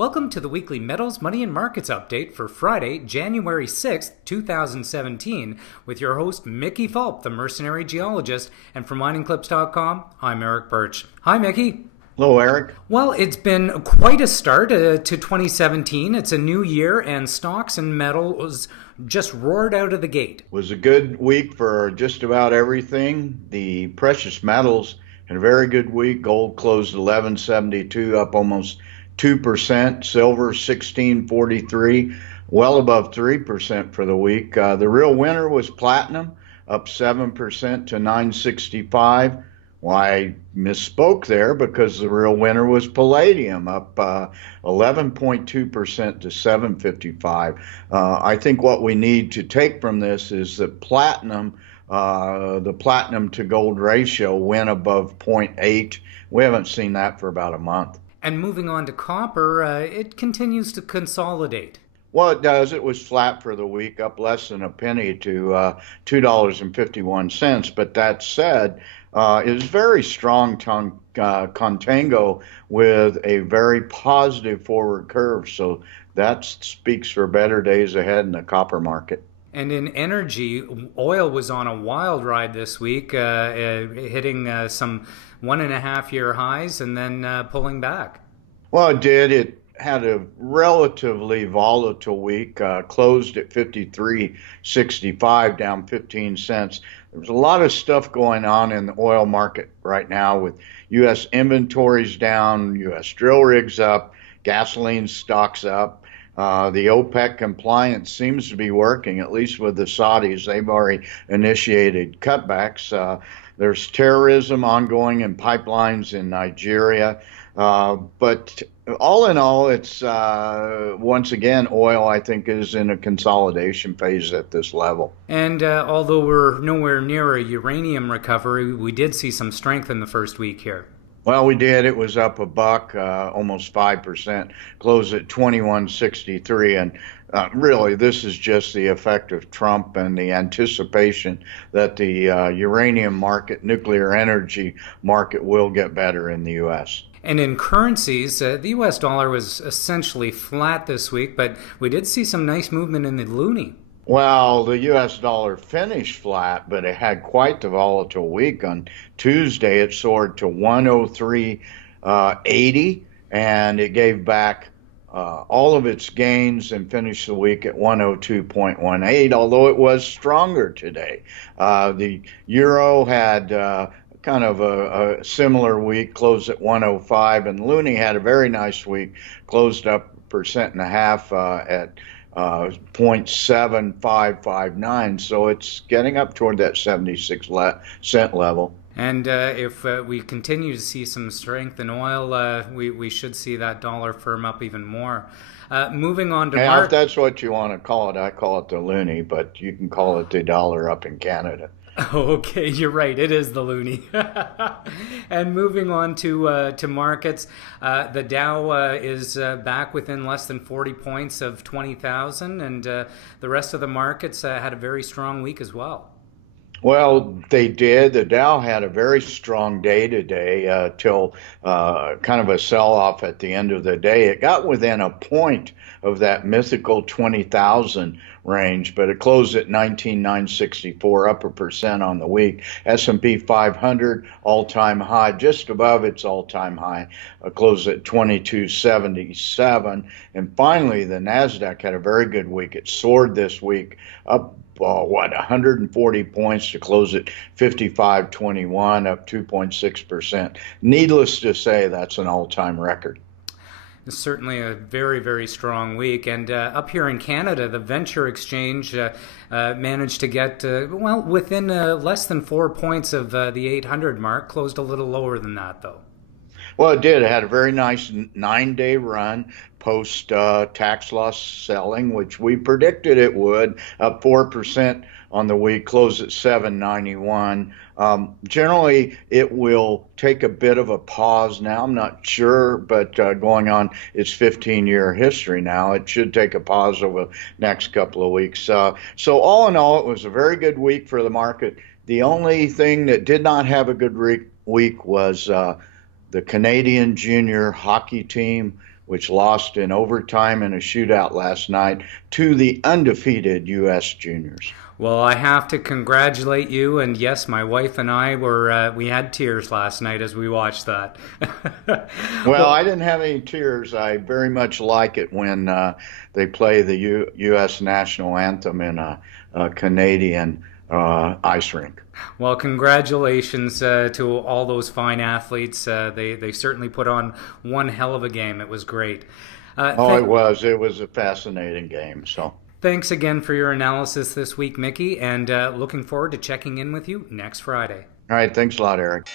Welcome to the weekly Metals, Money, and Markets update for Friday, January 6th, 2017, with your host, Mickey Fulp, the Mercenary Geologist, and from miningclips.com, I'm Erick Bertsch. Hi, Mickey. Hello, Eric. Well, it's been quite a start to 2017. It's a new year, and stocks and metals just roared out of the gate. It was a good week for just about everything. The precious metals had a very good week. Gold closed 1172, up almost 2%. Silver 1643, well above 3% for the week. The real winner was platinum, up 7% to 965. Well, I misspoke there because the real winner was palladium, up 11.2% to 755. I think what we need to take from this is that platinum, the platinum to gold ratio went above 0.8. We haven't seen that for about a month. And moving on to copper, it continues to consolidate. Well, it does. It was flat for the week, up less than a penny to $2.51. But that said, it was very strong contango with a very positive forward curve. So that speaks for better days ahead in the copper market. And in energy, oil was on a wild ride this week, hitting some 1.5-year highs and then pulling back. Well, it did. It had a relatively volatile week, closed at 53.65, down 15 cents. There's a lot of stuff going on in the oil market right now with U.S. inventories down, U.S. drill rigs up, gasoline stocks up. The OPEC compliance seems to be working, at least with the Saudis. They've already initiated cutbacks. There's terrorism ongoing in pipelines in Nigeria. But all in all, it's once again, oil, I think, is in a consolidation phase at this level. And although we're nowhere near a uranium recovery, we did see some strength in the first week here. Well, we did. It was up a buck, almost 5%, closed at 21.63. And really, this is just the effect of Trump and the anticipation that the uranium market, nuclear energy market, will get better in the U.S. And in currencies, the U.S. dollar was essentially flat this week, but we did see some nice movement in the loonie. Well, the U.S. dollar finished flat, but it had quite the volatile week. On Tuesday, it soared to 103.80, and it gave back all of its gains and finished the week at 102.18, although it was stronger today. The euro had kind of a similar week, closed at 105, and loonie had a very nice week, closed up 1.5% at 0.7559, so it's getting up toward that 76-cent level. And if we continue to see some strength in oil, we should see that dollar firm up even more. Moving on to if that's what you want to call it, I call it the loonie, but you can call it the dollar up in Canada. Okay, you're right. It is the loonie. And moving on to markets, the Dow is back within less than 40 points of 20,000, and the rest of the markets had a very strong week as well. Well, they did. The Dow had a very strong day today till kind of a sell-off at the end of the day. It got within a point of that mythical 20,000 range, but it closed at 19,964, up 1% on the week. S&P 500 all-time high, just above its all-time high, closed at 2277. And finally, the Nasdaq had a very good week. It soared this week, up 140 points to close at 55.21, up 2.6%. Needless to say, that's an all-time record. It's certainly a very, very strong week. And up here in Canada, the Venture Exchange managed to get, within less than 4 points of the 800 mark, closed a little lower than that, though. Well, it did. It had a very nice 9-day run post tax loss selling, which we predicted it would, up 4% on the week, closed at 791. Generally, it will take a bit of a pause now. I'm not sure, but going on its 15-year history now, it should take a pause over the next couple of weeks. So all in all, it was a very good week for the market. The only thing that did not have a good week was the Canadian junior hockey team which lost in overtime in a shootout last night to the undefeated U.S. juniors. Well, I have to congratulate you, and yes, my wife and I we had tears last night as we watched that. Well, I didn't have any tears. I very much like it when they play the U.S. National Anthem in a Canadian ice rink. Well, congratulations to all those fine athletes. They certainly put on one hell of a game. It was great. It was. It was a fascinating game. So. Thanks again for your analysis this week, Mickey, and looking forward to checking in with you next Friday. All right. Thanks a lot, Eric.